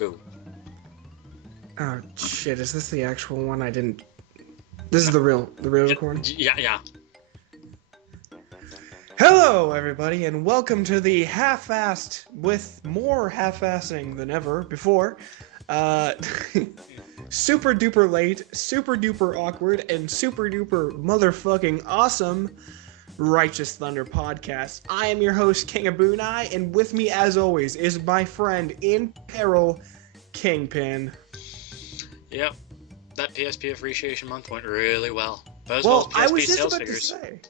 Go. Oh shit! Is this the actual one? I didn't. This is the real recording. Yeah. Hello, everybody, and welcome to the half-assed, with more half-assing than ever before. Super duper late, super duper awkward, and super duper motherfucking awesome Righteous Thunder podcast. I am your host, King Abunai, and with me, as always, is my friend in peril, Kingpin. Yep. That PSP Appreciation Month went really well. But as Well, PSP I was just sales about figures. to say,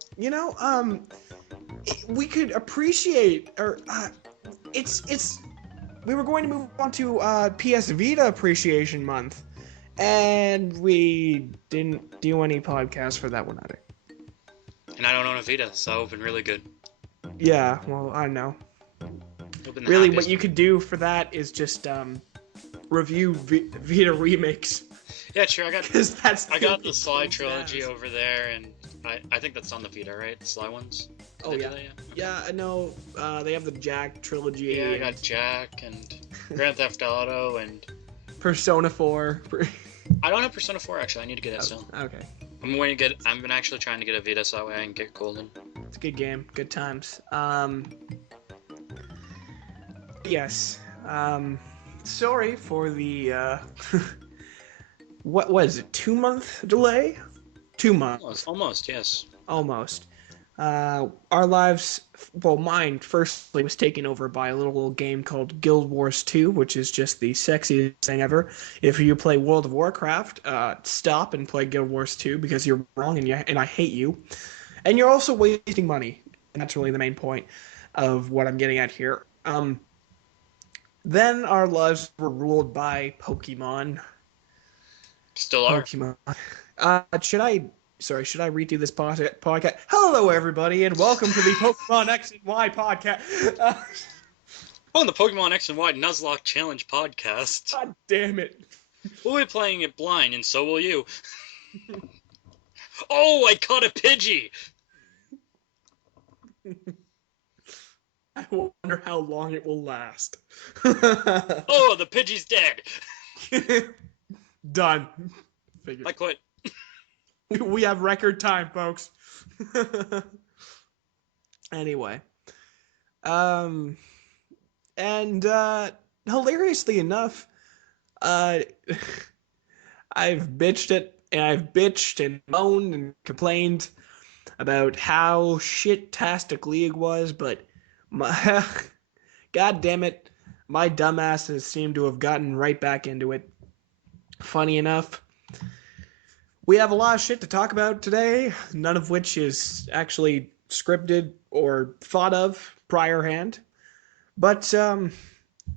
we could appreciate, we were going to move on to PS Vita Appreciation Month, and we didn't do any podcasts for that one either. And I don't own a Vita, so it's been really good. Yeah, well, I know. Really, what you could do for that is just review Vita remakes. Yeah, sure. I got the Sly trilogy over there, and I think that's on the Vita, right? The Sly ones. Oh yeah. Yeah, I know. They have the Jack trilogy. Yeah, I got Jack and Grand Theft Auto and Persona 4. I don't have Persona 4 actually. I need to get it still. Okay. I'm actually trying to get a Vita so that way I can get Golden. It's a good game. Good times. Yes. Sorry for the what was it? 2-month delay? 2 months. Almost, yes. Almost. Our lives, well, mine firstly was taken over by a little game called Guild Wars 2, which is just the sexiest thing ever. If you play World of Warcraft, stop and play Guild Wars 2 because you're wrong and I hate you. And you're also wasting money. And that's really the main point of what I'm getting at here. Then our lives were ruled by Pokemon. Still are. Pokemon. Should I redo this podcast? Hello, everybody, and welcome to the Pokemon X and Y podcast. On the Pokemon X and Y Nuzloke Challenge podcast. God damn it. We'll be playing it blind, and so will you. Oh, I caught a Pidgey! I wonder how long it will last. Oh, the Pidgey's dead! Done. I quit. We have record time, folks. Anyway. And hilariously enough, I've bitched and moaned and complained about how shit-tastic League was, but god damn it, my dumbasses seem to have gotten right back into it. Funny enough, we have a lot of shit to talk about today, none of which is actually scripted or thought of priorhand. But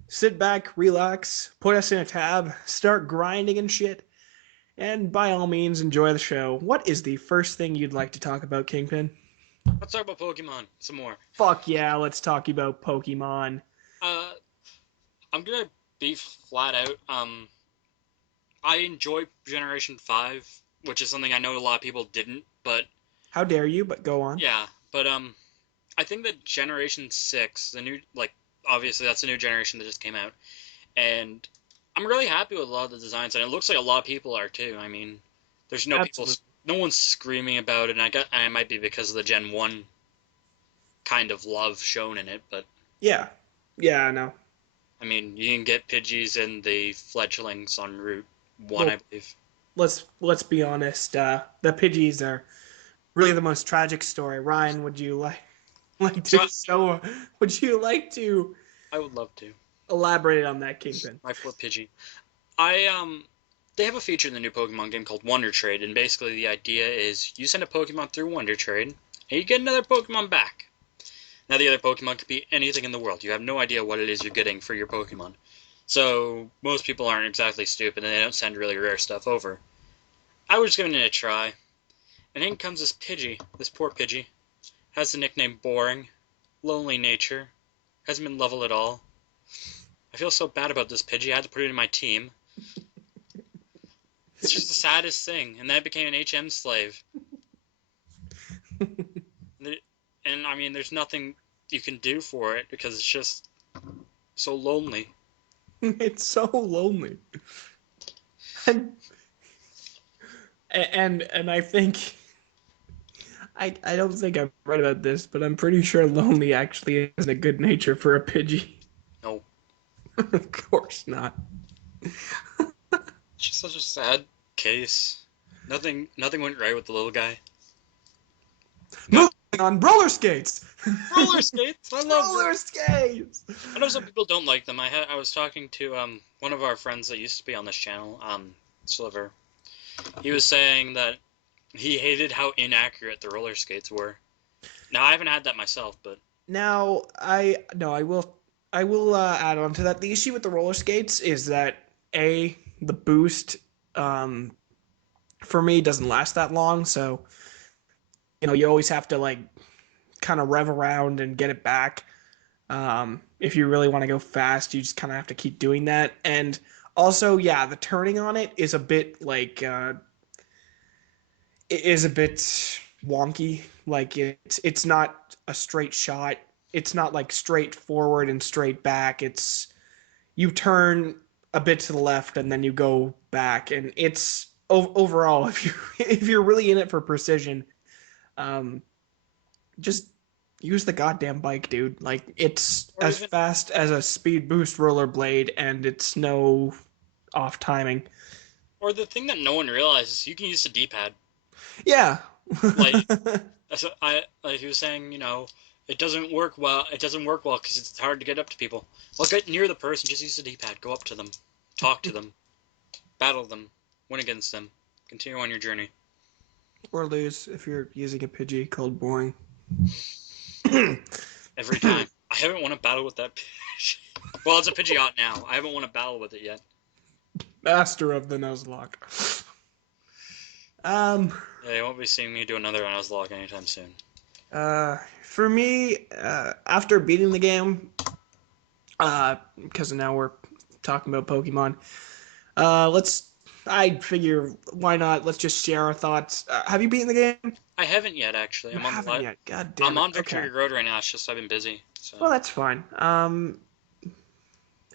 sit back, relax, put us in a tab, start grinding and shit, and by all means enjoy the show. What is the first thing you'd like to talk about, Kingpin? Let's talk about Pokemon some more. Fuck yeah, let's talk about Pokemon. I'm gonna be flat out. I enjoy Generation 5, which is something I know a lot of people didn't, but... How dare you, but go on. Yeah, but I think that Generation 6, the new, obviously that's a new generation that just came out, and I'm really happy with a lot of the designs, and it looks like a lot of people are too. I mean, there's no no one's screaming about it, and it might be because of the Gen 1 kind of love shown in it, but... Yeah, I know. I mean, you can get Pidgeys and the fledglings on Route 1, I believe. Let's be honest. The Pidgeys are really the most tragic story. Ryan, would you like to I would love to elaborate on that, Kingpin? My poor Pidgey. They have a feature in the new Pokemon game called Wonder Trade, and basically the idea is you send a Pokemon through Wonder Trade, and you get another Pokemon back. Now the other Pokemon could be anything in the world. You have no idea what it is you're getting for your Pokemon. So most people aren't exactly stupid, and they don't send really rare stuff over. I was giving it a try, and in comes this Pidgey. This poor Pidgey. Has the nickname Boring, Lonely Nature, hasn't been leveled at all. I feel so bad about this Pidgey, I had to put it in my team. It's just the saddest thing, and then I became an HM slave. And I mean, there's nothing you can do for it, because it's just so lonely. It's so lonely. And and I think I don't think I've read about this, but I'm pretty sure lonely actually isn't a good nature for a Pidgey. No, Of course not. it's just such a sad case. Nothing went right with the little guy. Moving on, roller skates. Roller skates. I love Roller skates. I know some people don't like them. I was talking to one of our friends that used to be on this channel, Sliver. He was saying that he hated how inaccurate the roller skates were. Now I haven't had that myself, but Now I will add on to that. The issue with the roller skates is that the boost for me doesn't last that long, so you always have to like kind of rev around and get it back. If you really want to go fast, you just kind of have to keep doing that. And also, yeah, the turning on it is a bit like it is a bit wonky. Like it's not a straight shot. It's not like straight forward and straight back. It's you turn a bit to the left and then you go back, and it's overall if you're really in it for precision, um, just use the goddamn bike, dude. Like it's or as even fast as a speed boost rollerblade, and it's no off timing. or the thing that no one realizes, you can use the D-pad. Yeah. Like like he was saying, it doesn't work well. It doesn't work well because it's hard to get up to people. Well, get near the person. Just use the D-pad. Go up to them, talk to them, battle them, win against them, continue on your journey. Or lose if you're using a Pidgey called boring. Every time. I haven't won a battle with that Pidgey. Well, it's a Pidgeot now. I haven't won a battle with it yet. Master of the Nuzloke. Yeah, you won't be seeing me do another Nuzloke anytime soon. For me, after beating the game, because now we're talking about Pokemon, I figure, why not? Let's just share our thoughts. Have you beaten the game? I haven't yet, actually. You I'm on haven't yet. God damn I'm it. on Victory Okay. Road right now. It's just I've been busy. So. Well, that's fine.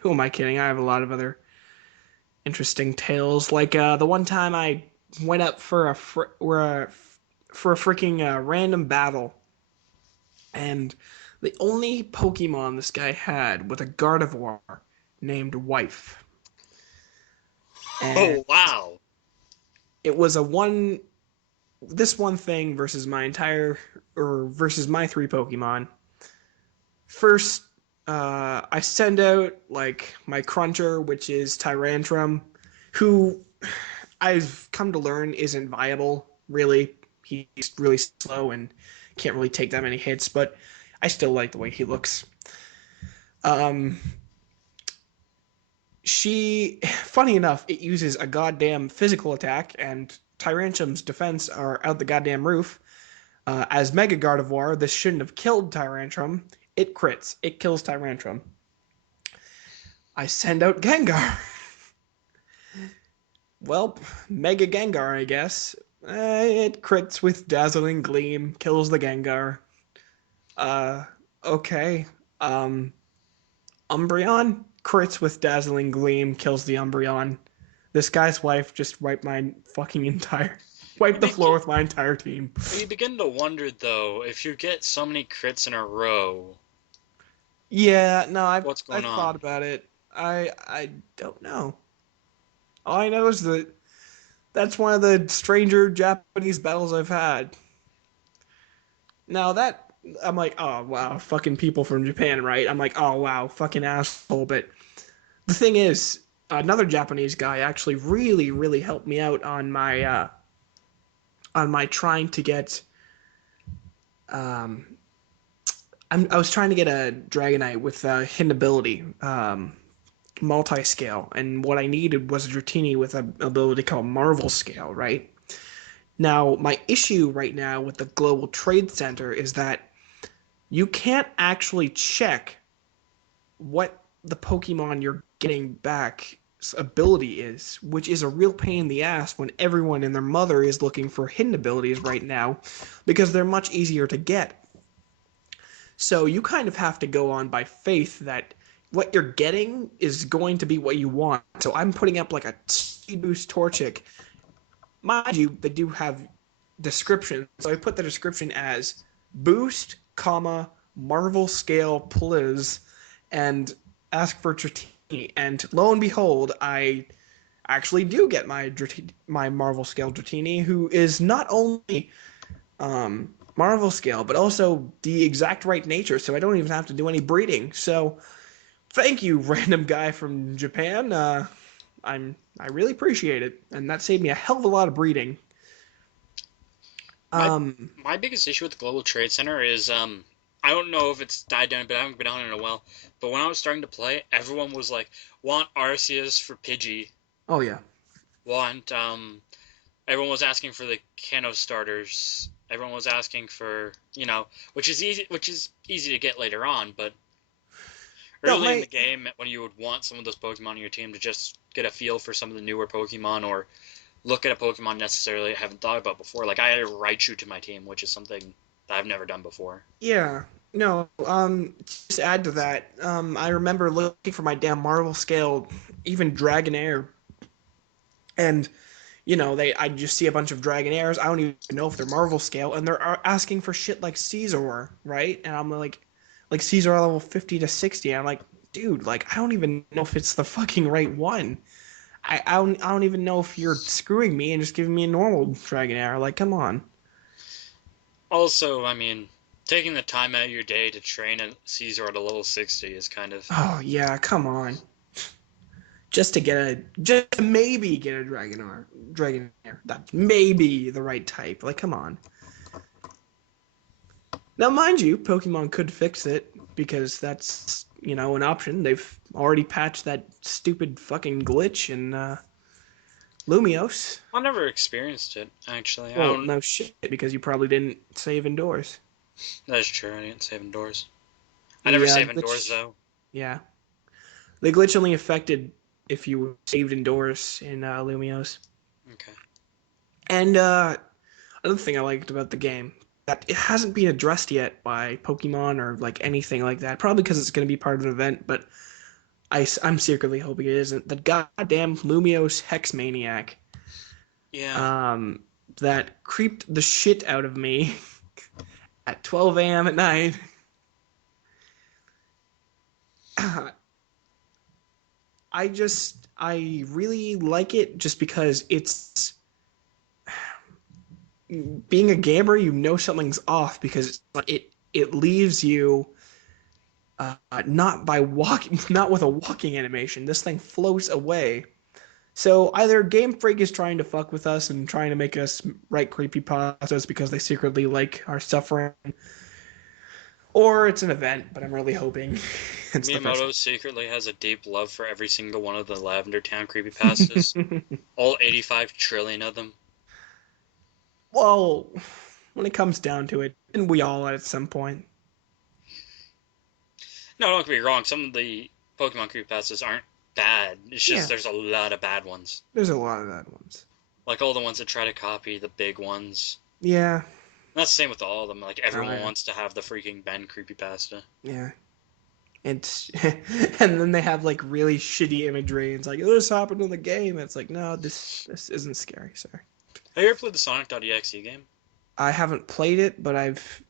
Who am I kidding? I have a lot of other interesting tales. Like the one time I went up for a freaking random battle, and the only Pokemon this guy had was a Gardevoir named Wife. And Oh, wow. it was this one thing versus versus my three Pokemon. First, I send out like my Cruncher, which is Tyrantrum, who I've come to learn isn't viable, really. He's really slow and can't really take that many hits, but I still like the way he looks. Funny enough, it uses a goddamn physical attack, and Tyrantrum's defense are out the goddamn roof. As Mega Gardevoir, this shouldn't have killed Tyrantrum. It crits. It kills Tyrantrum. I send out Gengar. Well, Mega Gengar, I guess. It crits with Dazzling Gleam, kills the Gengar. Okay. Umbreon crits with Dazzling Gleam, kills the Umbreon. This guy's wife just wiped the floor with my entire team. You begin to wonder, though, if you get so many crits in a row. Yeah, no, I've on? thought about it. I don't know. All I know is that that's one of the stranger Japanese battles I've had. Now that I'm like, oh wow, fucking people from Japan, right? I'm like, oh wow, fucking asshole. But the thing is, another Japanese guy actually really, really helped me out on my trying to get. I was trying to get a Dragonite with hidden ability, multi-scale, and what I needed was a Dratini with an ability called Marvel Scale, right? Now, my issue right now with the Global Trade Center is that you can't actually check what the Pokemon you're getting back's ability is, which is a real pain in the ass when everyone and their mother is looking for hidden abilities right now, because they're much easier to get. So you kind of have to go on by faith that what you're getting is going to be what you want. So I'm putting up like a speed boost Torchic. Mind you, they do have descriptions. So I put the description as boost, comma, Marvel scale please, and ask for Dratini. And lo and behold, I actually do get my Marvel scale Dratini, who is not only Marvel scale, but also the exact right nature, so I don't even have to do any breeding. So thank you, random guy from Japan. I really appreciate it, and that saved me a hell of a lot of breeding. My Um, my biggest issue with the Global Trade Center is I don't know if it's died down, but I haven't been on it in a while. But when I was starting to play, everyone was like, want Arceus for Pidgey, oh yeah, want everyone was asking for the Kano starters. Everyone was asking for, which is easy to get later on, but no, early in my the game when you would want some of those Pokemon on your team to just get a feel for some of the newer Pokemon or look at a Pokemon necessarily I haven't thought about before. Like I added Raichu to my team, which is something that I've never done before. yeah, no. Just add to that. I remember looking for my damn Marvel scale, even Dragonair, and I just see a bunch of Dragonairs. I don't even know if they're Marvel scale, and they're asking for shit like Caesar, right? And I'm like Caesar level 50 to 60. And I'm like, dude, like I don't even know if it's the fucking right one. I don't even know if you're screwing me and just giving me a normal Dragonair. Like, come on. Also, I mean, taking the time out of your day to train a Caesar at a level 60 is kind of. Oh yeah, come on. Just to maybe get a Dragonair. That's maybe the right type. Like, come on. Now, mind you, Pokemon could fix it because that's an option. They've already patched that stupid fucking glitch in Lumiose. I've never experienced it, actually. I Well, don't. no shit, because you probably didn't save indoors. That's true, I didn't save indoors. I never The save indoors, glitch, though. yeah, the glitch only affected if you saved indoors in Lumiose. Okay. And another thing I liked about the game that it hasn't been addressed yet by Pokemon or like anything like that. Probably because it's going to be part of an event, but I'm secretly hoping it isn't. The goddamn Lumiose Hex Maniac, Yeah. um, that creeped the shit out of me at 12 a.m. at night. I really like it just because it's being a gamer, something's off because it leaves you not by walking, not with a walking animation. This thing floats away. So either Game Freak is trying to fuck with us and trying to make us write creepypastas because they secretly like our suffering, or it's an event. But I'm really hoping it's the first. Miyamoto secretly has a deep love for every single one of the Lavender Town creepypastas. All 85 trillion of them. Well, when it comes down to it, and we all at some point. No, don't get me wrong, some of the Pokemon creepypastas aren't bad. It's Yeah, just there's a lot of bad ones. there's a lot of bad ones. Like all the ones that try to copy the big ones. Yeah. And that's the same with all of them. Like Oh everyone yeah. wants to have the freaking Ben creepypasta. Yeah. It's and then they have like really shitty imagery. And it's like, oh, this happened in the game. It's like, no, this isn't scary. Sorry. Have you ever played the Sonic.exe game? I haven't played it, but I've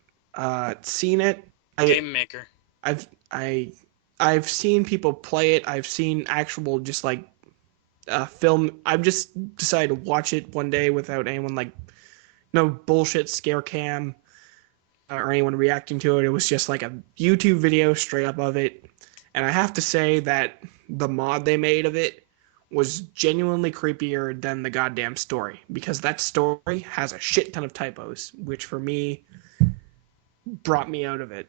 seen it. I Game Maker. I've I I've seen people play it. I've seen actual just like film. I've just decided to watch it one day without anyone like no bullshit scare cam or anyone reacting to it. It was just like a YouTube video straight up of it. And I have to say that the mod they made of it was genuinely creepier than the goddamn story because that story has a shit ton of typos, which for me brought me out of it.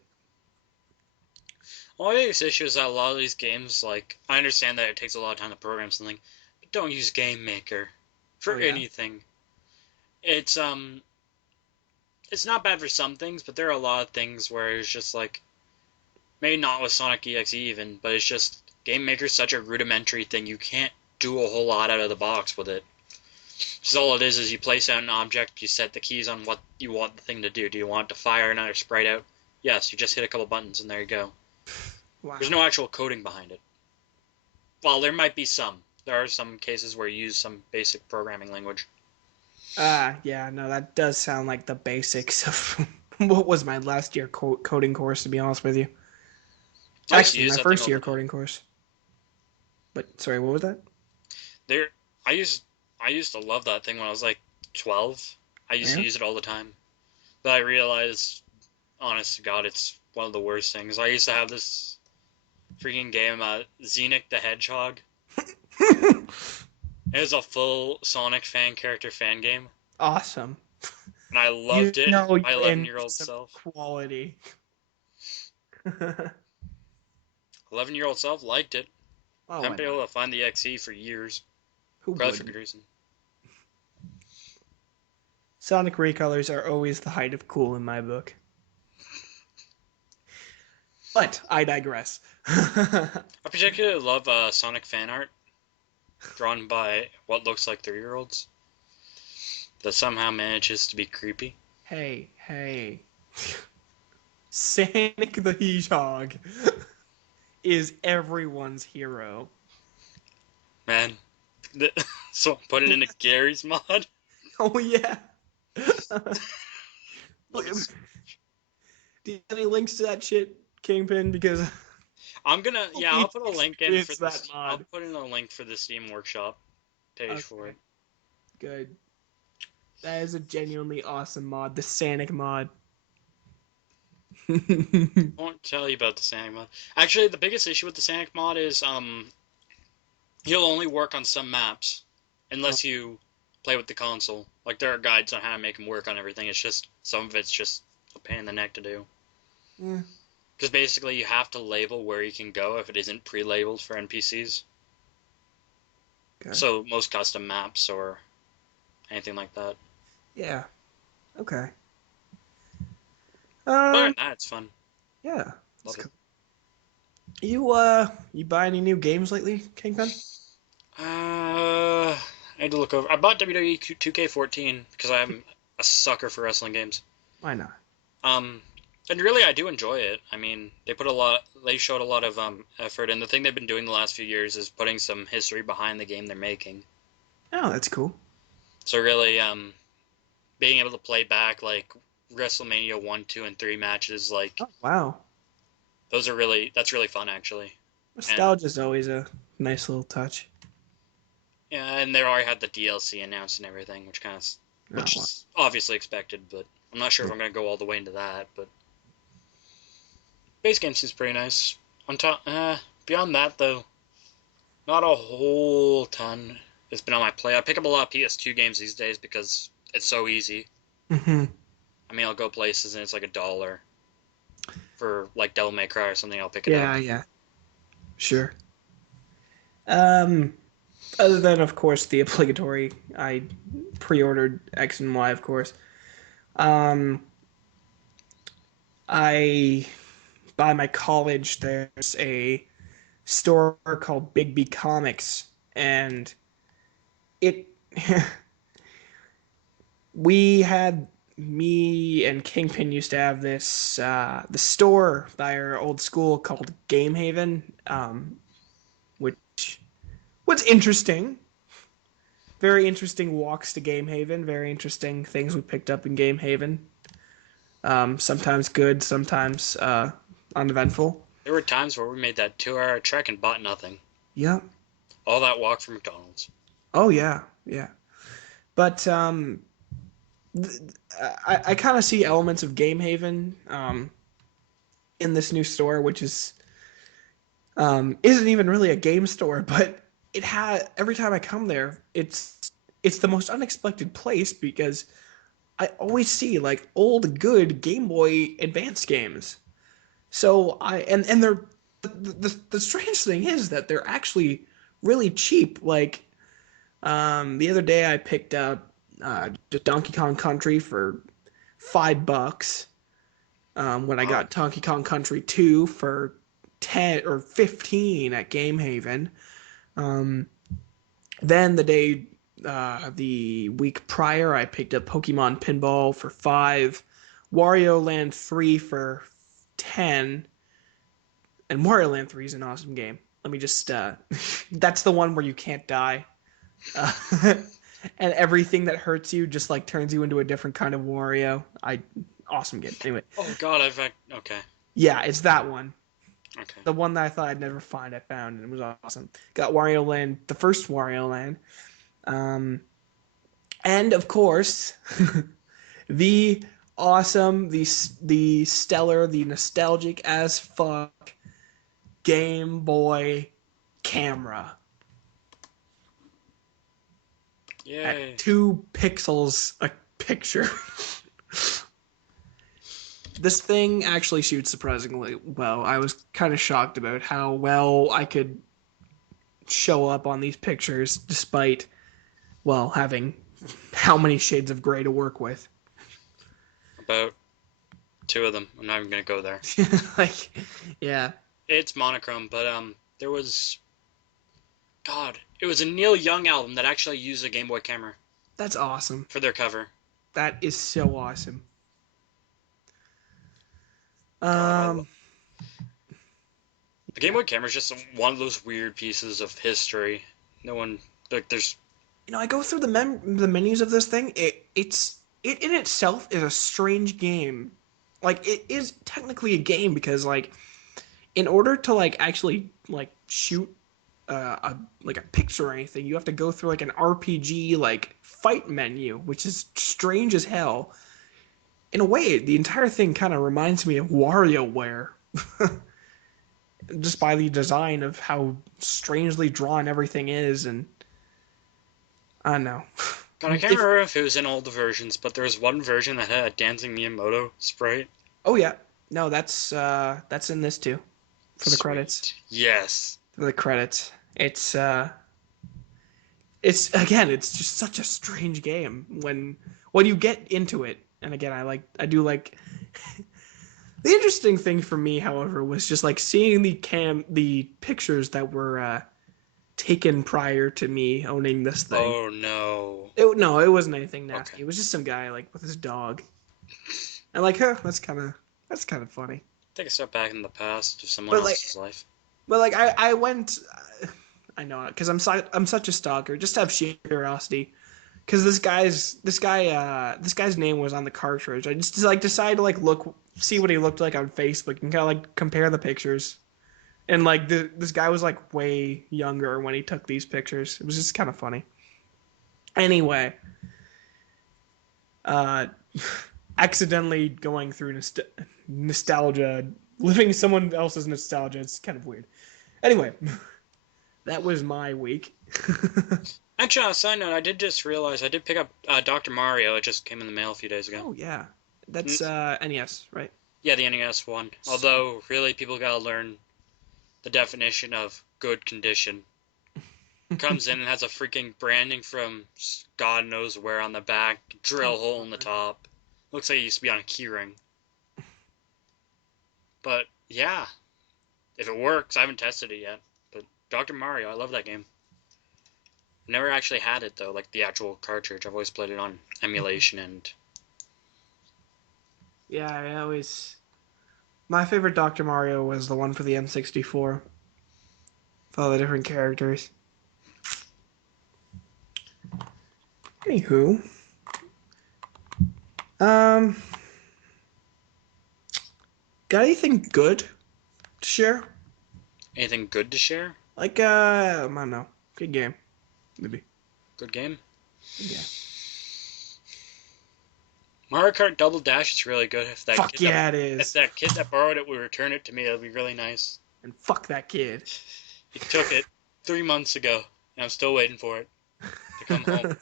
Well, my biggest issue is that a lot of these games, like, I understand that it takes a lot of time to program something, but don't use Game Maker for Oh yeah. anything. It's it's not bad for some things, but there are a lot of things where it's just like, maybe not with Sonic EXE even, but it's just Game Maker's such a rudimentary thing. You can't do a whole lot out of the box with it. Just all it is you place out an object, you set the keys on what you want the thing to do. Do you want it to fire another sprite out? Yes, you just hit a couple buttons and there you go. There's Wow. no actual coding behind it. Well, there might be some. There are some cases where you use some basic programming language. Yeah, no, that does sound like the basics of what was my last year coding course, to be honest with you. I used to Actually, use my that thing first all the year time. coding course. But sorry, what was that? There, I used I used to love that thing when I was like 12. I used to Yeah. use it all the time. But I realized, honest to God, it's one of the worst things. I used to have this freaking game, Xenic the Hedgehog. It was a full Sonic fan character fan game, Awesome. and I You loved it. know My you're in 11-year-old some self. quality. 11-year-old self liked it. Oh, Haven't why been not? able to find the XE for years. Who Probably for wouldn't? good reason. Sonic recolors are always the height of cool in my book. But I digress. I particularly love Sonic fan art drawn by what looks like 3-year-olds that somehow manages to be creepy. Hey. Sonic the Hedgehog is everyone's hero. Man, so put it into Gary's mod. Oh, yeah. Do Looks- you have any links to that shit, Kingpin? Because I'm gonna, yeah, we I'll put a link in for experienced that this. I'll mod. put in a link for the Steam Workshop page for Okay, it. good. That is a genuinely awesome mod, the Sonic mod. I won't tell you about the Sonic mod. Actually, the biggest issue with the Sonic mod is he'll only work on some maps unless you play with the console. Like there are guides on how to make him work on everything. It's just some of it's just a pain in the neck to do. Yeah, Because basically you have to label where you can go if it isn't pre-labeled for NPCs. okay. So most custom maps or anything like that. Yeah. Okay. But other Um. than that, it's fun. Yeah. That's Love it. cool. You buy any new games lately, Kingpin? I need to look over. I bought WWE 2K14 because I'm a sucker for wrestling games. Why not? Um, and really, I do enjoy it. I mean, they showed a lot of effort, and the thing they've been doing the last few years is putting some history behind the game they're making. Oh, that's cool. So really, being able to play back like WrestleMania 1, 2, and 3 matches, like Oh, wow. that's really fun actually. And Nostalgia is always a nice little touch. yeah, and they already had the DLC announced and everything, Oh, which wow. is obviously expected, but I'm not sure if Yeah. I'm gonna go all the way into that. But base game seems pretty nice. Beyond that though, not a whole ton has been on my play. I pick up a lot of PS2 games these days because it's so easy. Mm-hmm. I mean, I'll go places and it's like $1 for like Devil May Cry or something. I'll pick it up. Yeah. Sure. Um. Other than, of course, the obligatory, I pre-ordered X and Y, of course. Um. I by my college, there's a store called Big B Comics, and it we had me and Kingpin used to have this the store by our old school called Game Haven, which was interesting. Very interesting walks to Game Haven. Very interesting things we picked up in Game Haven. Sometimes good, sometimes uneventful. There were times where we made that 2-hour trek and bought nothing. Yep. All that walk from McDonald's. Oh yeah. But I kind of see elements of Game Haven in this new store, which is isn't even really a game store, but it had every time I come there, it's the most unexpected place because I always see like old good Game Boy Advance games. So and they're the strange thing is that they're actually really cheap. Like the other day I picked up Donkey Kong Country for $5. When I Wow. got Donkey Kong Country 2 for 10 or 15 at Game Haven. Um, then the week prior, I picked up Pokemon Pinball for 5, Wario Land 3 for 10, And Wario Land 3 is an awesome game. Let me just that's the one where you can't die. Uh, and everything that hurts you just like turns you into a different kind of Wario. Awesome game. Anyway, Oh God, okay, yeah, it's that one. okay. The one that I thought I'd never find, I found, and it was awesome. Got Wario Land, the first Wario Land, um, and of course, the awesome, the stellar, the nostalgic as fuck Game Boy camera at Yay. 2 pixels a picture. This thing actually shoots surprisingly well. I was kind of shocked about how well I could show up on these pictures despite, well, having how many shades of gray to work with. About 2 of them. I'm not even gonna go there. Like, yeah. It's monochrome, but there was it was a Neil Young album that actually used a Game Boy camera That's awesome. for their cover. That is so awesome. God, Um, the Game Boy camera is just one of those weird pieces of history. No one there's I go through the menus of this thing. It in itself is a strange game. Like, it is technically a game because, like, in order to like actually like shoot a picture or anything, you have to go through like an RPG like fight menu, which is strange as hell. In a way, the entire thing kind of reminds me of WarioWare, just by the design of how strangely drawn everything is, and I don't know. God, I can't remember if it was in all the versions, but there was one version that had a dancing Miyamoto sprite. Oh yeah, no, that's in this too, for the credits. Yes. For the credits, it's again, it's just such a strange game when you get into it. And again, I do like the interesting thing for me, however, was just like seeing the pictures that were taken prior to me owning this thing. Oh no. No, it wasn't anything nasty. Okay. It was just some guy like with his dog. And like, huh, that's kind of funny. Take a step back in the past of someone else's life. But like I went, I know, because I'm such a stalker, just to have sheer curiosity. Because this guy's name was on the cartridge. I just like decided to like see what he looked like on Facebook and kind of like compare the pictures. And like this guy was like way younger when he took these pictures. It was just kind of funny. Anyway, accidentally going through nostalgia, living someone else's nostalgia. It's kind of weird. Anyway, that was my week. Actually, on a side note, I did just realize I did pick up Dr. Mario. It just came in the mail a few days ago. Oh yeah, that's NES, right? Yeah, the NES one. Although, really, people gotta learn the definition of good condition. Comes in and has a freaking branding from God knows where on the back, drill hole in the top. Looks like it used to be on a keyring. But yeah, if it works, I haven't tested it yet. But Dr. Mario, I love that game. Never actually had it though, like the actual cartridge. I've always played it on emulation and. Yeah, I always. My favorite Dr. Mario was the one for the N64. With all the different characters. Anywho. Got anything good to share? Anything good to share? Like, I don't know. Good game. Maybe. Good game? Yeah. Mario Kart Double Dash is really good. If it is. If that kid that borrowed it would return it to me, that'd be really nice. And fuck that kid. He took it 3 months ago, and I'm still waiting for it to come home.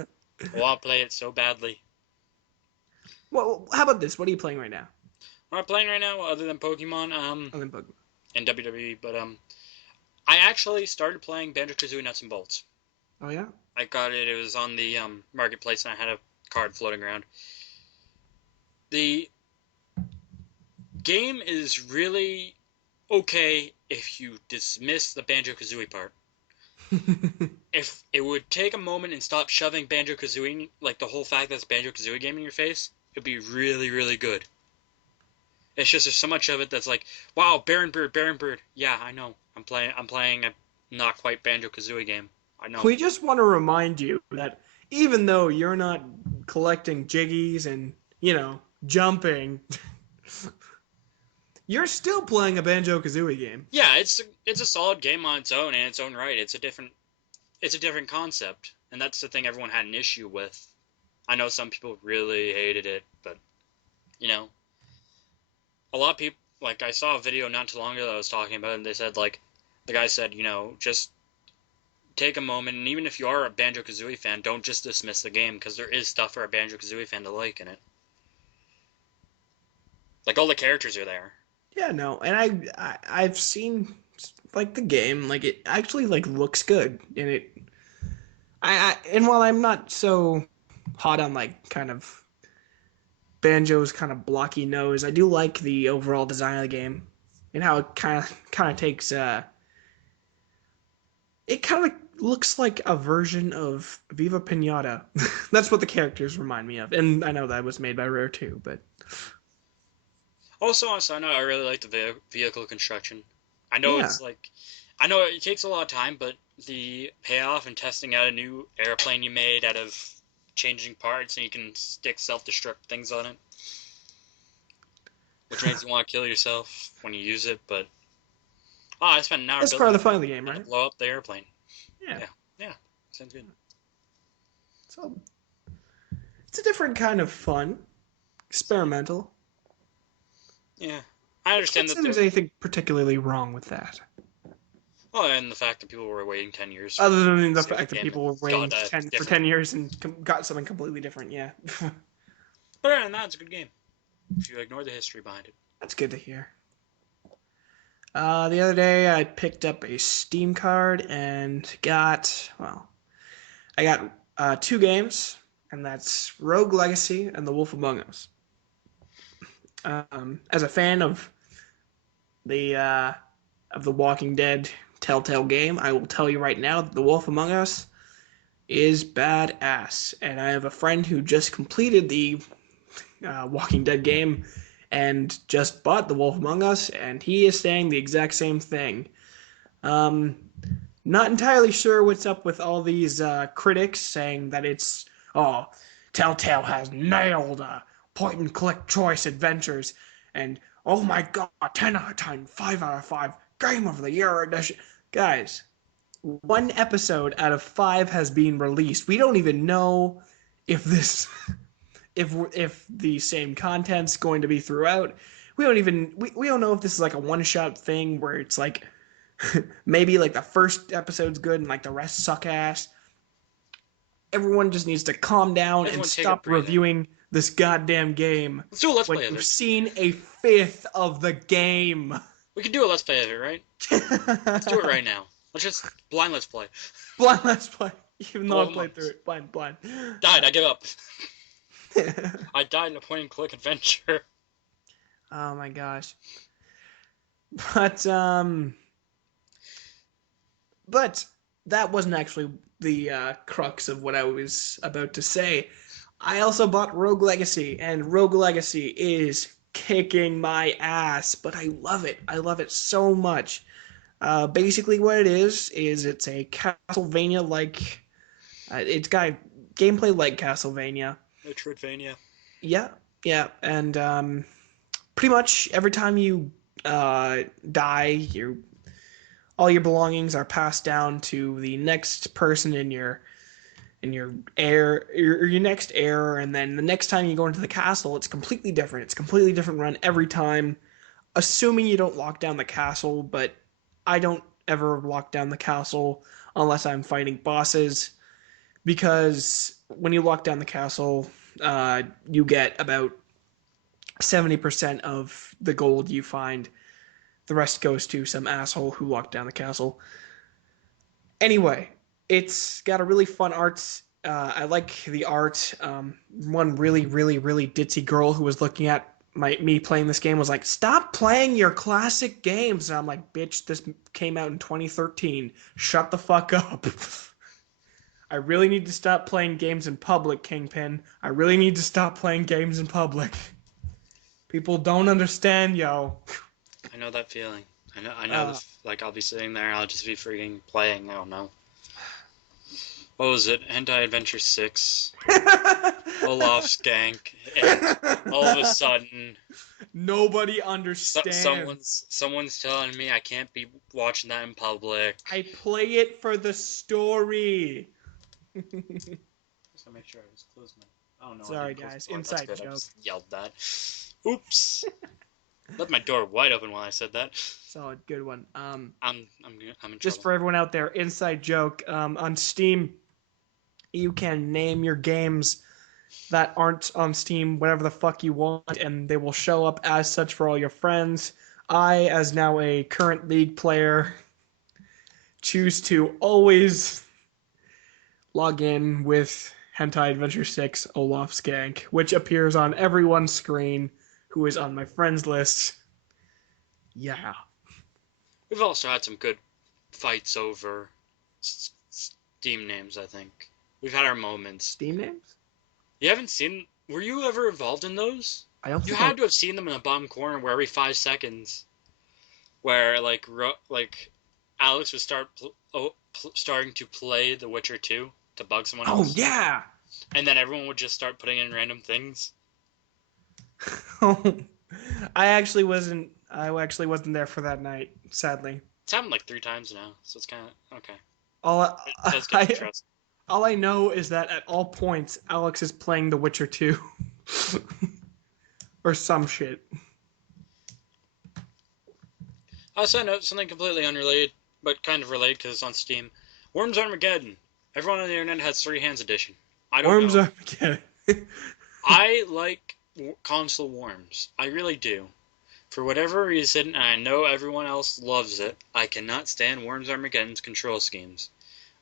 I want to play it so badly. Well, how about this? What are you playing right now? What am I playing right now, other than Pokemon? Other than Pokemon. And WWE, but I actually started playing Banjo-Kazooie Nuts and Bolts. Oh yeah? I got it. It was on the marketplace, and I had a card floating around. The game is really okay if you dismiss the Banjo-Kazooie part. If it would take a moment and stop shoving Banjo-Kazooie, like the whole fact that it's Banjo-Kazooie game in your face, it'd be really, really good. It's just there's so much of it that's like, wow, Baron Bird, Baron Bird. Yeah, I know. I'm playing a not quite Banjo-Kazooie game. I know. We just want to remind you that even though you're not collecting jiggies and, jumping, you're still playing a Banjo-Kazooie game. Yeah, it's a solid game on its own in its own right. It's a different concept, and that's the thing everyone had an issue with. I know some people really hated it, but you know, a lot of people, like, I saw a video not too long ago that I was talking about it, and they said, like, the guy said, just take a moment, and even if you are a Banjo-Kazooie fan, don't just dismiss the game, because there is stuff for a Banjo-Kazooie fan to like in it. Like, all the characters are there. Yeah, no, and I've seen like the game, like it actually like looks good, and and while I'm not so hot on like kind of Banjo's kind of blocky nose, I do like the overall design of the game and how it kind of takes it kind of looks like a version of Viva Pinata. That's what the characters remind me of, and I know that was made by Rare too, but Also, on a side note, I really like the vehicle construction. I know yeah. it's like, I know it takes a lot of time, but the payoff in testing out a new airplane you made out of changing parts and you can stick self-destruct things on it, which makes you want to kill yourself when you use it, but I spent an hour That's part of building the it fun of the game, and to right? blow up the airplane. Yeah. Yeah, yeah, sounds good. So it's a different kind of fun, experimental. Yeah, I I can't understand say that there's anything particularly wrong with that. well, and the fact that people were waiting 10 years for Other than the this fact that game people were that's waiting got a 10, for different. 10 years and got something completely different, yeah. But other than that, it's a good game. If you ignore the history behind it. That's good to hear. The other day I picked up a Steam card and I got two games, and that's Rogue Legacy and The Wolf Among Us. As a fan the uh, of the Walking Dead Telltale game, I will tell you right now that The Wolf Among Us is badass. And I have a friend who just completed the Walking Dead game and just bought The Wolf Among Us, and he is saying the exact same thing. Um, Not entirely sure what's up with all these critics saying that Telltale has nailed point and click choice adventures, and oh my god, 10 out of 10, 5 out of 5, game of the year edition. Guys, one episode out of 5 has been released. We don't even know if this if the same content's going to be throughout. We don't know if this is like a one shot thing where it's like maybe like the first episode's good and like the rest suck ass. Everyone just needs to calm down and Everyone take a stop breather. reviewing this goddamn game Let's do a Let's when Play of you've it. seen a fifth of the game. We can do a Let's Play of it, right? Let's do it right now. Let's just blind Let's Play. Blind Let's Play. Even though I Wolf Among played through Us. it. Blind. Died. I give up. I died in a point and click adventure. Oh my gosh. But that wasn't actually the crux of what I was about to say. I also bought Rogue Legacy, and Rogue Legacy is kicking my ass, but I love it. I love it so much. Basically, what it is it's a Castlevania-like. It's got gameplay like Castlevania. Metroidvania. Yeah, and pretty much every time you die, all your belongings are passed down to the next person in your next heir, and then the next time you go into the castle, it's completely different. It's a completely different run every time, assuming you don't lock down the castle, but I don't ever lock down the castle unless I'm fighting bosses, because when you lock down the castle, you get about 70% of the gold you find. The rest goes to some asshole who locked down the castle. Anyway, it's got a really fun art. I like the art. One really ditzy girl who was looking at me playing this game was like, "Stop playing your classic games." And I'm like, "Bitch, this came out in 2013. Shut the fuck up." I really need to stop playing games in public, Kingpin. I really need to stop playing games in public. People don't understand, yo. I know that feeling. I know Uh, this, like I'll be sitting there, I'll just be freaking playing, I don't know. What was it? Hentai Adventure 6, Olaf Skank, and all of a sudden, Nobody understands. someone's telling me I can't be watching that in public. I play it for the story. Just gotta make sure I just closed my. Oh no, I Sorry, didn't close guys. the door. That's Inside good. I joke. just yelled that. Oops. Left my door wide open while I said that. Solid, good one. I'm in Just trouble. for everyone out there, inside joke. On Steam, you can name your games that aren't on Steam whatever the fuck you want, and they will show up as such for all your friends. I, as now a current League player, choose to always log in with Hentai Adventure 6 Olaf Skank, which appears on everyone's screen who is on my friends list. Yeah. We've also had some good fights over Steam names. I think we've had our moments. Steam names? You haven't seen? Were you ever involved in those? I don't You think had to have seen them in the bottom corner where every 5 seconds, where like Alex would starting to play The Witcher 2 to bug someone Oh, else. yeah! And then everyone would just start putting in random things. I actually wasn't there for that night, sadly. It's happened like 3 times now, so it's kind of okay. All It does get interesting. all I know is that at all points, Alex is playing The Witcher 2. Or some shit. Also, note something completely unrelated, but kind of related because it's on Steam. Worms Armageddon. Everyone on the internet has Three Hands edition. I don't Worms know. Armageddon. I like console Worms. I really do. For whatever reason, and I know everyone else loves it, I cannot stand Worms Armageddon's control schemes.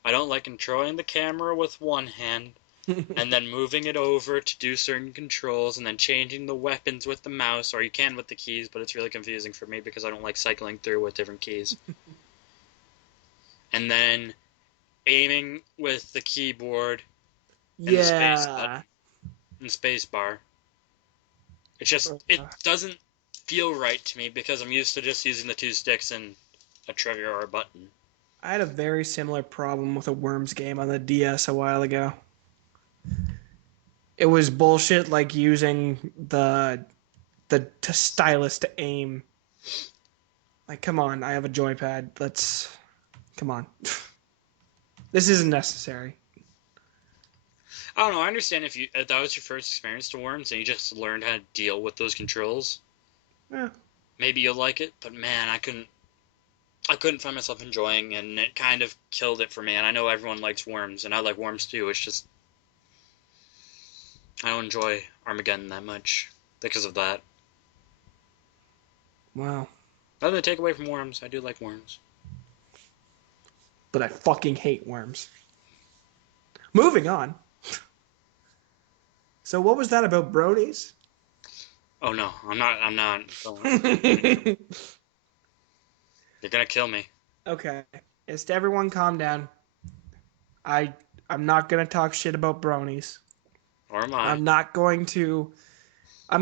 I don't like controlling the camera with one hand, and then moving it over to do certain controls, and then changing the weapons with the mouse, or you can with the keys, but it's really confusing for me because I don't like cycling through with different keys. And then aiming with the keyboard and the space button and space bar. It doesn't feel right to me because I'm used to just using the two sticks and a trigger or a button. I had a very similar problem with a Worms game on the DS a while ago. It was bullshit, like using the stylus to aim. Like, come on, I have a joypad. Come on. This isn't necessary. I don't know. I understand if that was your first experience to Worms and you just learned how to deal with those controls. Yeah. Maybe you'll like it, but man, I couldn't find myself enjoying, and it kind of killed it for me. And I know everyone likes Worms, and I like Worms too. It's just I don't enjoy Armageddon that much because of that. Wow. Nothing to take away from Worms. I do like Worms. But I fucking hate Worms. Moving on. So what was that about bronies? Oh no, I'm not going. You're gonna kill me. Okay. Just everyone calm down. I'm not gonna talk shit about bronies. Or am I? I'm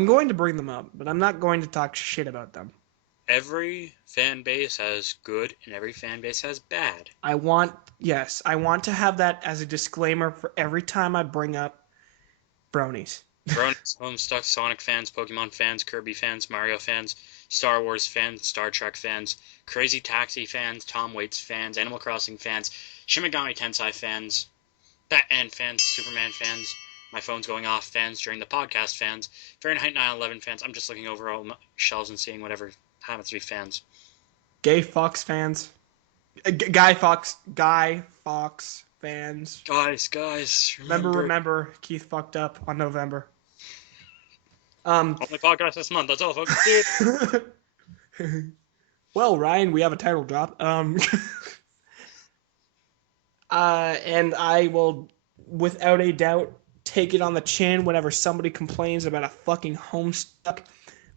going to bring them up, but I'm not going to talk shit about them. Every fan base has good and every fan base has bad. I want to have that as a disclaimer for every time I bring up bronies. Bronies, Homestuck, Sonic fans, Pokemon fans, Kirby fans, Mario fans, Star Wars fans, Star Trek fans, Crazy Taxi fans, Tom Waits fans, Animal Crossing fans, Shin Megami Tensei fans, Batman fans, Superman fans, my phone's going off fans during the podcast fans, Fahrenheit 9/11 fans. I'm just looking over all my shelves and seeing whatever happens to be fans. Gay Fox fans. Guy Fox fans. Guys, Remember, Keith fucked up on November. Only podcast this month. That's all, folks. Dude. Well, Ryan, we have a title drop. And I will, without a doubt, take it on the chin whenever somebody complains about a fucking Homestuck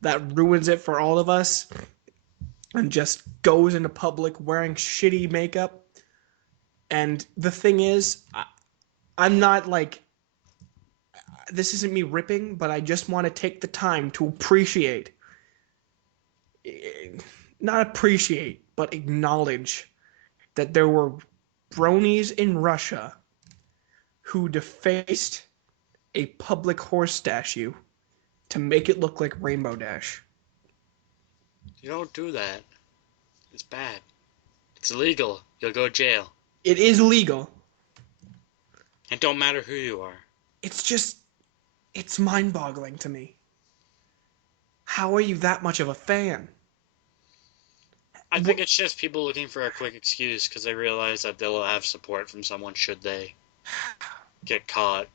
that ruins it for all of us and just goes into public wearing shitty makeup. And the thing is, I'm not like... this isn't me ripping, but I just want to take the time to appreciate, not appreciate, but acknowledge that there were bronies in Russia who defaced a public horse statue to make it look like Rainbow Dash. You don't do that. It's bad. It's illegal. You'll go to jail. It is legal. It don't matter who you are. It's mind-boggling to me. How are you that much of a fan? I think it's just people looking for a quick excuse because they realize that they'll have support from someone should they get caught.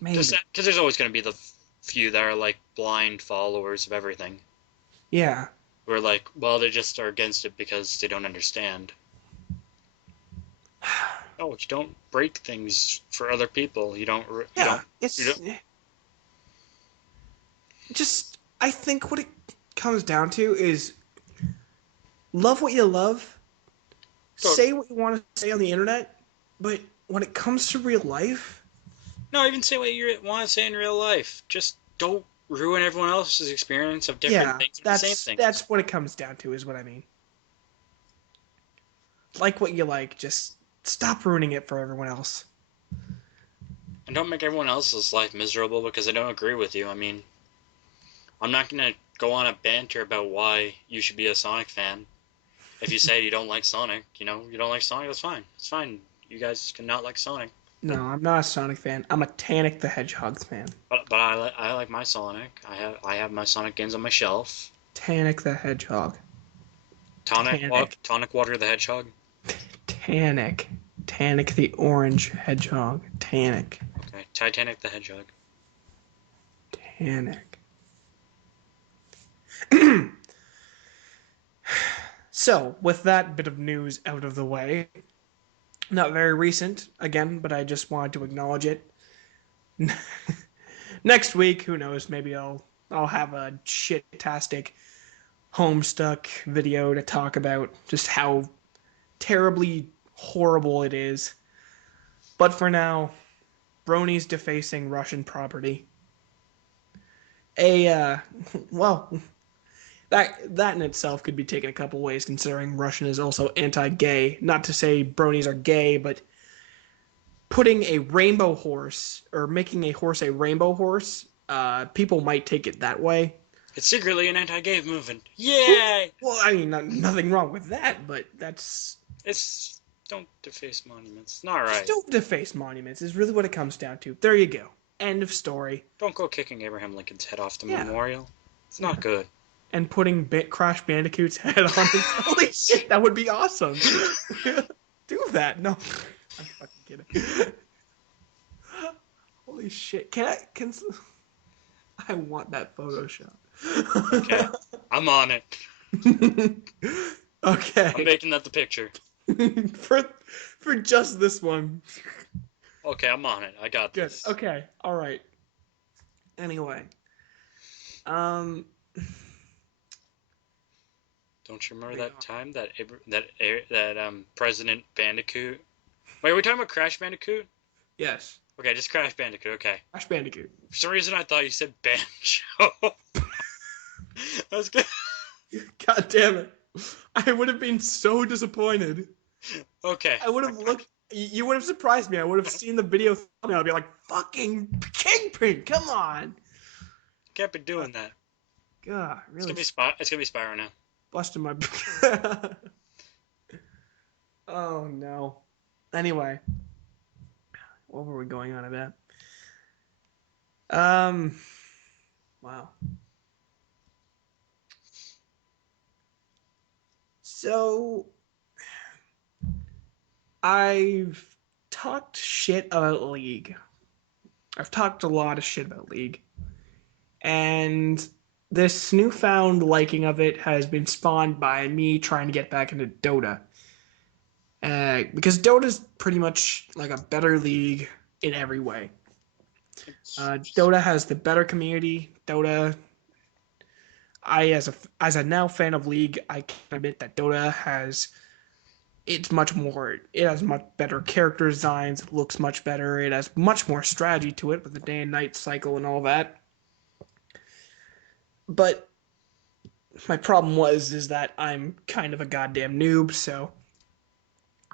Maybe. Because there's always going to be the few that are like blind followers of everything. Yeah. Who are like, well, they just are against it because they don't understand. No, you don't break things for other people. You don't. Yeah, I think what it comes down to is love what you love, say what you want to say on the internet, but when it comes to real life... No, even say what you want to say in real life. Just don't ruin everyone else's experience of different things. The same things. That's what it comes down to, is what I mean. Like what you like, just stop ruining it for everyone else. And don't make everyone else's life miserable because they don't agree with you. I mean, I'm not going to go on a banter about why you should be a Sonic fan. If you say you don't like Sonic, you don't like Sonic, that's fine. It's fine. You guys can not like Sonic. No, I'm not a Sonic fan. I'm a Tannic the Hedgehog fan. But I like my Sonic. I have my Sonic games on my shelf. Tannic the Hedgehog. Tonic Water the Hedgehog. Tannic the Orange Hedgehog. Tannic. Okay, Titanic the Hedgehog. Tannic. So, with that bit of news out of the way, not very recent, again, but I just wanted to acknowledge it. Next week, who knows, maybe I'll have a shit-tastic Homestuck video to talk about just how terribly horrible it is. But for now, bronies defacing Russian property. Well, that in itself could be taken a couple ways, considering Russian is also anti-gay. Not to say bronies are gay, but putting a rainbow horse, or making a horse a rainbow horse, people might take it that way. It's secretly an anti-gay movement. Yay! Well, I mean, nothing wrong with that, but don't deface monuments. Not right. Don't deface monuments is really what it comes down to. There you go. End of story. Don't go kicking Abraham Lincoln's head off the memorial. It's not good. And putting Crash Bandicoot's head on his... Holy shit, that would be awesome. Do that. No. I'm fucking kidding. Holy shit. I want that Photoshop. Okay. I'm on it. Okay. I'm making that the picture. for just this one. Okay, I'm on it. I got this. Good. Okay. All right. Anyway. Don't you remember that time that President Bandicoot... Wait, are we talking about Crash Bandicoot? Yes. Okay, just Crash Bandicoot, okay. Crash Bandicoot. For some reason I thought you said Banjo. That was good. God damn it. I would have been so disappointed. Okay. I would have looked... You would have surprised me. I would have seen the video thumbnail. I'd be like, fucking Kingpin, come on. Can't be doing that. God, really? It's gonna be Spyro now. Busting my... Oh, no. Anyway. What were we going on about? Wow. So... I've talked shit about League. I've talked a lot of shit about League. And this newfound liking of it has been spawned by me trying to get back into Dota. Because Dota's pretty much like a better league in every way. Dota has the better community. Dota... as a now fan of League, I can admit that Dota has it's much more. It has much better character designs. It looks much better. It has much more strategy to it with the day and night cycle and all that. But my problem is that I'm kind of a goddamn noob, so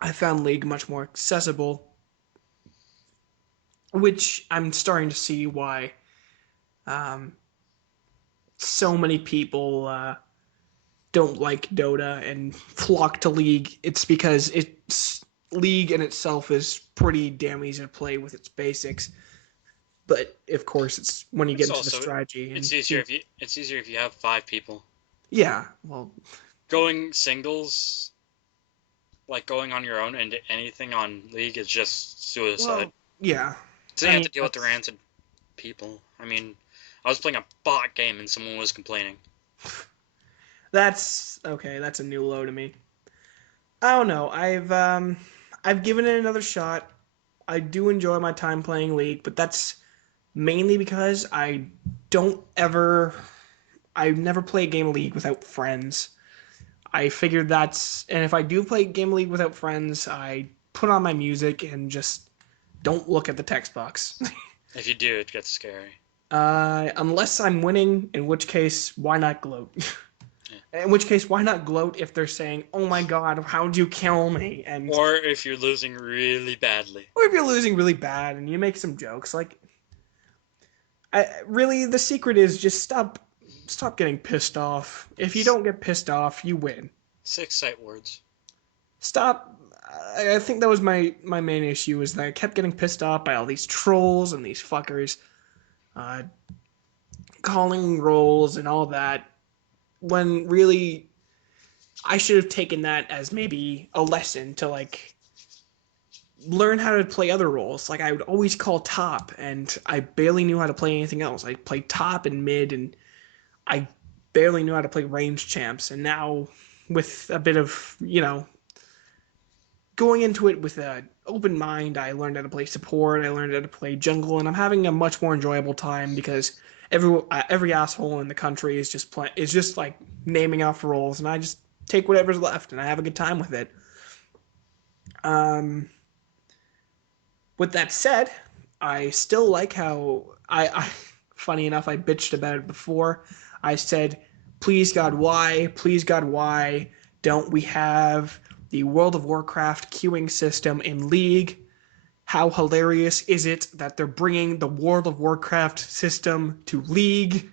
I found League much more accessible, which I'm starting to see why um, so many people don't like Dota and flock to League. It's because it's League in itself is pretty damn easy to play with its basics. But of course, it's when you get It's into the also strategy and it's easier if you have 5 people. yeah, well, Going singles, like going on your own into anything on League is just suicide. yeah. So you have to deal with the rancid people. I mean, I was playing a bot game and someone was complaining. That's okay. That's a new low to me. I don't know. I've given it another shot. I do enjoy my time playing League, but that's mainly because I never play a game of League without friends. I figured and if I do play Game League without friends, I put on my music and just don't look at the text box. If you do, it gets scary. Unless I'm winning, in which case, why not gloat? In which case, why not gloat if they're saying, "Oh my God, how'd you kill me?" Or if you're losing really badly. Or if you're losing really bad and you make some jokes, like, really, the secret is just stop getting pissed off. If you don't get pissed off, you win. 6 sight words. Stop. I think that was my main issue is that I kept getting pissed off by all these trolls and these fuckers, uh, calling rolls and all that. When really, I should have taken that as maybe a lesson to like learn how to play other roles. Like I would always call top, and I barely knew how to play anything else. I played top and mid, and I barely knew how to play range champs. And now, with a bit of going into it with an open mind, I learned how to play support. I learned how to play jungle, and I'm having a much more enjoyable time because every asshole in the country is just like naming off roles, and I just take whatever's left, and I have a good time with it. With that said, I still like how I funny enough, I bitched about it before. I said, please God, why? Please God, why don't we have the World of Warcraft queuing system in League? How hilarious is it that they're bringing the World of Warcraft system to League?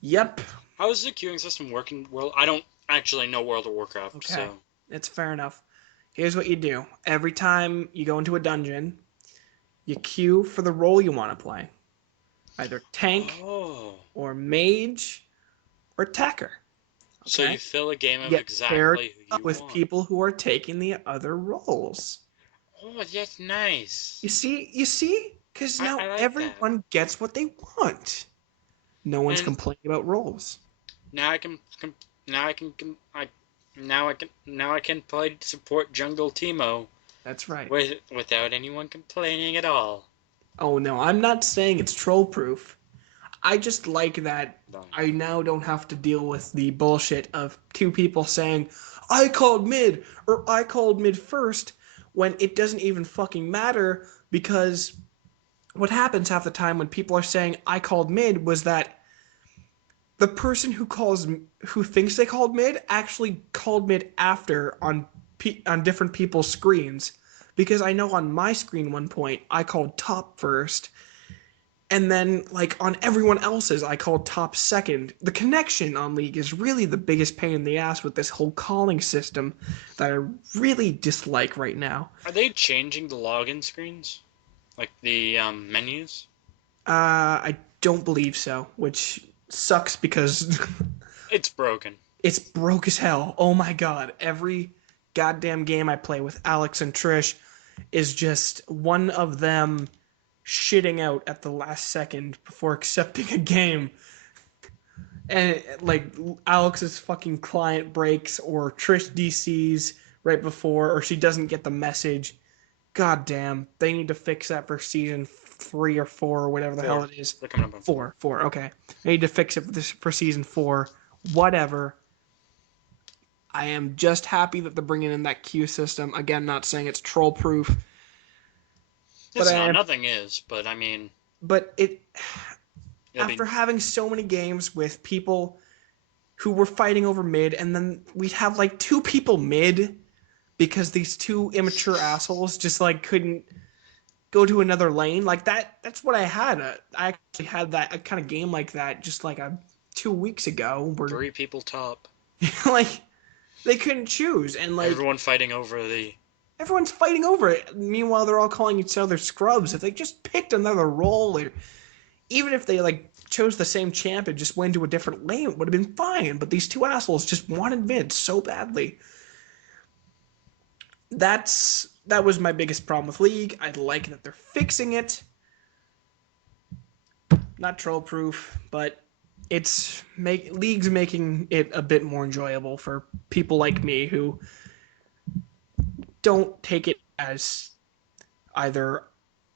Yep. How is the queuing system working? Well, I don't actually know World of Warcraft, Okay. so... It's fair enough. Here's what you do. Every time you go into a dungeon, you queue for the role you want to play. Either tank, or mage, or attacker. Okay? So you fill a game of Get exactly paired who you up with want. people who are taking the other roles. Oh, that's nice. You see? Because now I like everyone gets what they want. No one's And- complaining about roles. Now I can play support jungle Teemo That's right. without anyone complaining at all. Oh no, I'm not saying it's troll proof. I just like that I now don't have to deal with the bullshit of two people saying, I called mid, or I called mid first, when it doesn't even fucking matter, because what happens half the time when people are saying, I called mid, was that the person who thinks they called mid actually called mid after on different people's screens. Because I know on my screen one point, I called top first, and then, like, on everyone else's, I called top second. The connection on League is really the biggest pain in the ass with this whole calling system that I really dislike right now. Are they changing the login screens? Like the menus? I don't believe so, which sucks because It's broken. it's broke as hell. Oh my god. Every goddamn game I play with Alex and Trish is just one of them shitting out at the last second before accepting a game. And like Alex's fucking client breaks or Trish DCs right before, or she doesn't get the message. God damn, they need to fix that for season 3 or 4 or whatever the hell it is. They're coming up on 4, okay. They need to fix it for season 4. Whatever. I am just happy that they're bringing in that queue system. Again, not saying it's troll proof, but It's not. Nothing is, but I mean, but it it'll after be. having so many games with people who were fighting over mid, and then we'd have like two people mid because these two immature assholes just like couldn't go to another lane. Like that's what I had. I actually had that kind of game like that just like 2 weeks ago where 3 people top. like they couldn't choose, and like Everyone fighting over the. everyone's fighting over it. Meanwhile, they're all calling each other scrubs. If they just picked another role, or even if they like chose the same champ and just went to a different lane, it would have been fine. But these two assholes just wanted mid so badly. That was my biggest problem with League. I like that they're fixing it. Not troll proof, but League's making it a bit more enjoyable for people like me who don't take it as either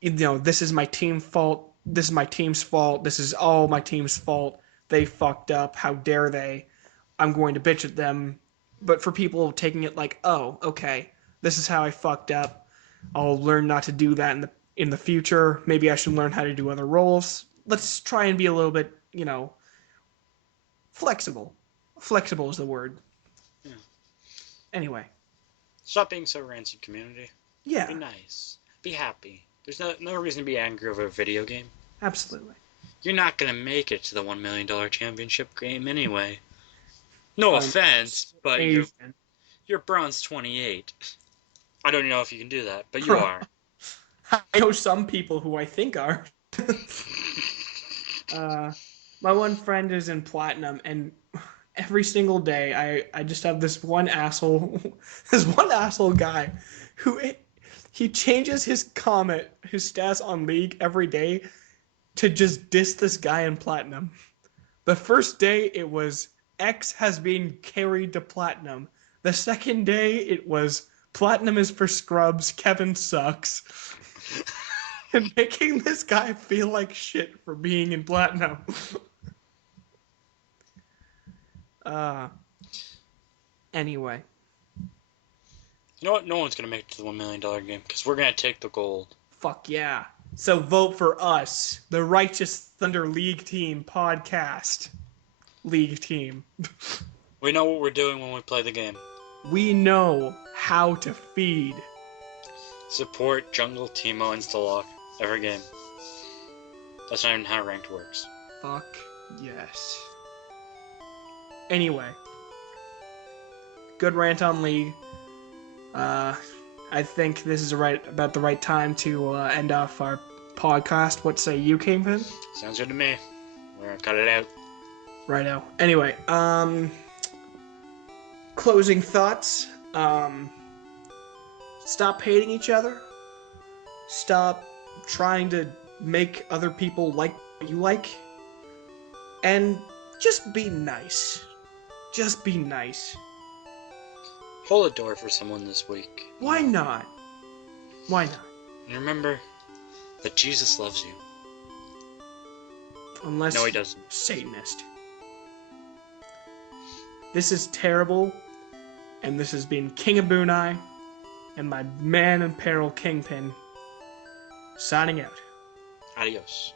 this is my team's fault, this is my team's fault, this is all my team's fault. They fucked up. How dare they? I'm going to bitch at them. But for people taking it like, oh, okay, this is how I fucked up. I'll learn not to do that in the future. Maybe I should learn how to do other roles. Let's try and be a little bit, flexible. Flexible is the word. Yeah. Anyway. Stop being so rancid, community. Yeah. Be nice. Be happy. There's no reason to be angry over a video game. Absolutely. You're not gonna make it to the $1 million championship game anyway. No offense, but you're bronze 28. I don't know if you can do that, but you are. I know some people who I think are. My one friend is in platinum, and every single day I just have this one asshole guy who he changes his stats on League every day to just diss this guy in platinum. The first day it was X has been carried to platinum. The second day it was platinum is for scrubs, Kevin sucks. And making this guy feel like shit for being in platinum. Anyway. You know what? No one's gonna make it to the $1 million game because we're gonna take the gold. Fuck yeah. So vote for us, the Righteous Thunder League Team podcast. League team. We know what we're doing when we play the game. We know how to feed. Support Jungle, Teemo, and Nuzloke every game. That's not even how ranked works. Fuck yes. Anyway. Good rant on League. I think this is about the right time to end off our podcast. What say you, Kingpin? Sounds good to me. We're gonna cut it out. Righto. Anyway, closing thoughts. Stop hating each other. Stop trying to make other people like what you like. And just be nice. Just be nice. Hold a door for someone this week. Why not? Why not? And remember that Jesus loves you. Unless no, he doesn't. Satanist. This is terrible, and this has been King of Bunai and my man in peril Kingpin signing out. Adios.